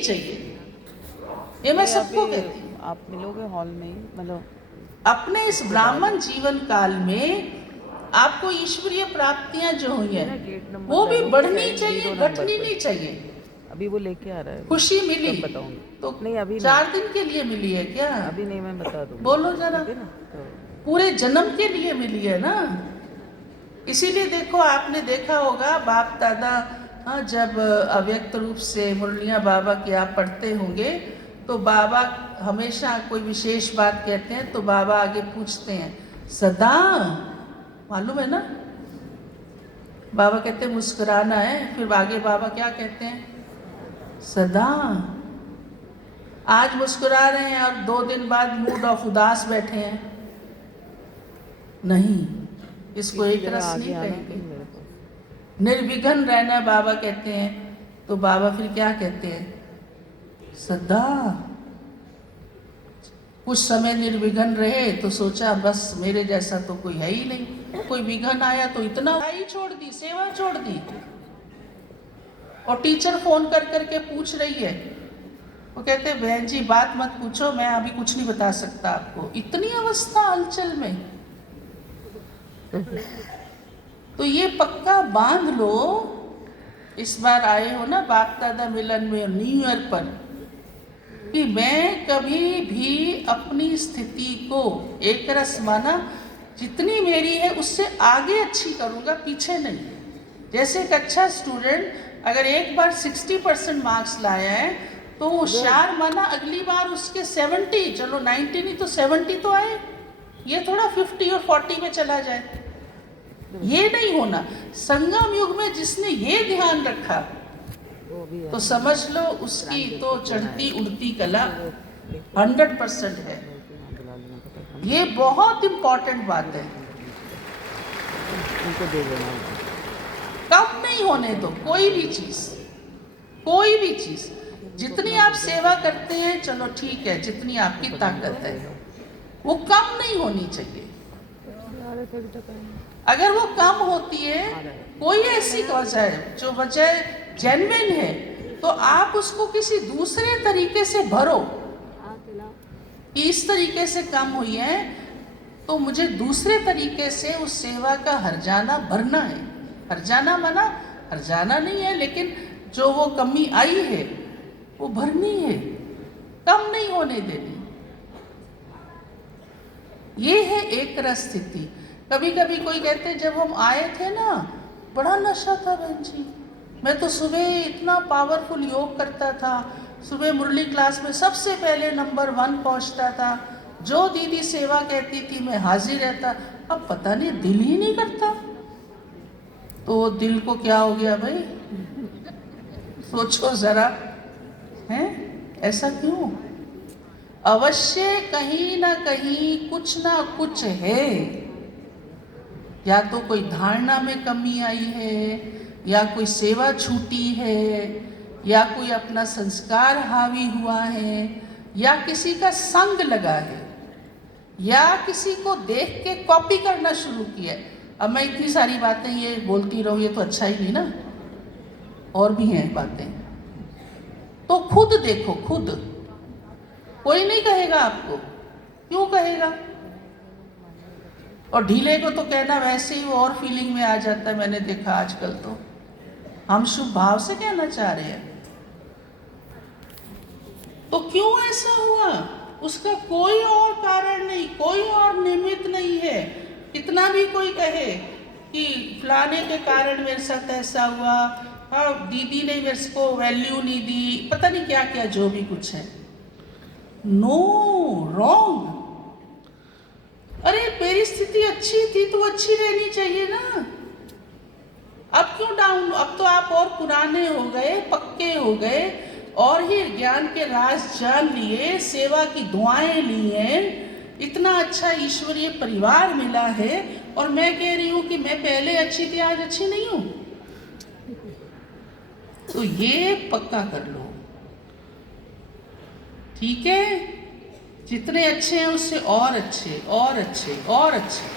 चाहिए, ये मैं सबको कहती हूँ। आप मिलोगे हॉल में ही, मतलब अपने इस ब्राह्मण जीवन काल में आपको ईश्वरीय प्राप्तियां जो हुई हैं वो भी बढ़नी चाहिए, घटनी नहीं चाहिए। अभी वो लेके आ रहा है, खुशी मिली बताऊंगी तो नहीं, अभी 4 दिन के लिए मिली है क्या? अभी नहीं, मैं बता दूंगी। बोलो जरा, ठीक है ना? तो पूरे जन्म के लिए मिली है ना। इसीलिए देखो, आपने देखा होगा बाप दादा, हाँ, जब अव्यक्त रूप से मुरलियाँ बाबा की आप पढ़ते होंगे तो बाबा हमेशा कोई विशेष बात कहते हैं तो बाबा आगे पूछते हैं सदा, मालूम है ना? बाबा कहते हैं मुस्कुराना है, फिर आगे बाबा क्या कहते हैं? सदा। आज मुस्कुरा रहे हैं और 2 दिन बाद मूड ऑफ उदास बैठे हैं, नहीं, इसको एक रस नहीं कहेंगे। निर्विघ्न रहना बाबा कहते हैं, तो बाबा फिर क्या कहते हैं? सदा। कुछ समय निर्विघ्न रहे तो सोचा बस मेरे जैसा तो कोई है ही नहीं, कोई विघ्न आया तो इतना ही छोड़ दी, सेवा छोड़ दी। और टीचर फोन कर करके पूछ रही है, वो कहते हैं बहन जी बात मत पूछो, मैं अभी कुछ नहीं बता सकता आपको। इतनी अवस्था हलचल में। तो ये पक्का बांध लो, इस बार आए हो ना बाप दादा मिलन में न्यू ईयर पर, कि मैं कभी भी अपनी स्थिति को एक रस माना, जितनी मेरी है उससे आगे अच्छी करूँगा, पीछे नहीं। जैसे एक अच्छा स्टूडेंट अगर एक बार 60% मार्क्स लाया है तो होशियार माना अगली बार उसके 70, चलो 90 नहीं तो 70 तो आए, ये थोड़ा 50 और 40 में चला जाए। ये नहीं होना। संगम युग में जिसने ये ध्यान रखा तो समझ लो उसकी तो चढ़ती उड़ती कला 100% है। ये बहुत इंपॉर्टेंट बात है। कम नहीं होने दो कोई भी चीज, कोई भी चीज। जितनी आप सेवा करते हैं चलो ठीक है, जितनी आपकी ताकत है वो कम नहीं होनी चाहिए। अगर वो कम होती है, कोई ऐसी वजह है जो वजह जेन्युइन है, तो आप उसको किसी दूसरे तरीके से भरो। इस तरीके से कम हुई है तो मुझे दूसरे तरीके से उस सेवा का हर्जाना भरना है। हर्जाना माना हर्जाना नहीं है, लेकिन जो वो कमी आई है वो भरनी है, कम नहीं होने देनी। ये है एक रस स्थिति। कभी कभी कोई कहते हैं जब हम आए थे ना बड़ा नशा था बहन जी, मैं तो सुबह इतना पावरफुल योग करता था, सुबह मुरली क्लास में सबसे पहले नंबर 1 पहुंचता था, जो दीदी सेवा कहती थी मैं हाजिर रहता। अब पता नहीं दिल ही नहीं करता। तो दिल को क्या हो गया भाई? सोचो जरा, हैं ऐसा क्यों? अवश्य कहीं ना कहीं कुछ ना कुछ है। या तो कोई धारणा में कमी आई है, या कोई सेवा छूटी है, या कोई अपना संस्कार हावी हुआ है, या किसी का संग लगा है, या किसी को देख के कॉपी करना शुरू किया है। अब मैं इतनी सारी बातें ये बोलती रहूं, ये तो अच्छा ही नहीं ना, और भी हैं बातें। तो खुद देखो, खुद। कोई नहीं कहेगा आपको, क्यों कहेगा? और ढीले को तो कहना वैसे ही वो और फीलिंग में आ जाता है। मैंने देखा आजकल तो हम शुभ भाव से कहना चाह रहे हैं। तो क्यों ऐसा हुआ? उसका कोई और कारण नहीं, कोई और निमित्त नहीं है। कितना भी कोई कहे कि फलाने के कारण मेरे साथ ऐसा हुआ, हाँ दीदी ने मेरे को वैल्यू नहीं दी, पता नहीं क्या क्या जो भी कुछ है, नो, रॉन्ग। अरे मेरी स्थिति अच्छी थी तो अच्छी रहनी चाहिए ना। अब क्यों डाउन? अब तो आप और पुराने हो गए, पक्के हो गए, और ही ज्ञान के राज जान लिए, सेवा की दुआएं ली हैं, इतना अच्छा ईश्वरीय परिवार मिला है, और मैं कह रही हूं कि मैं पहले अच्छी थी आज अच्छी नहीं हूं। तो ये पक्का कर लो, ठीक है? जितने अच्छे हैं उससे और अच्छे और अच्छे और अच्छे।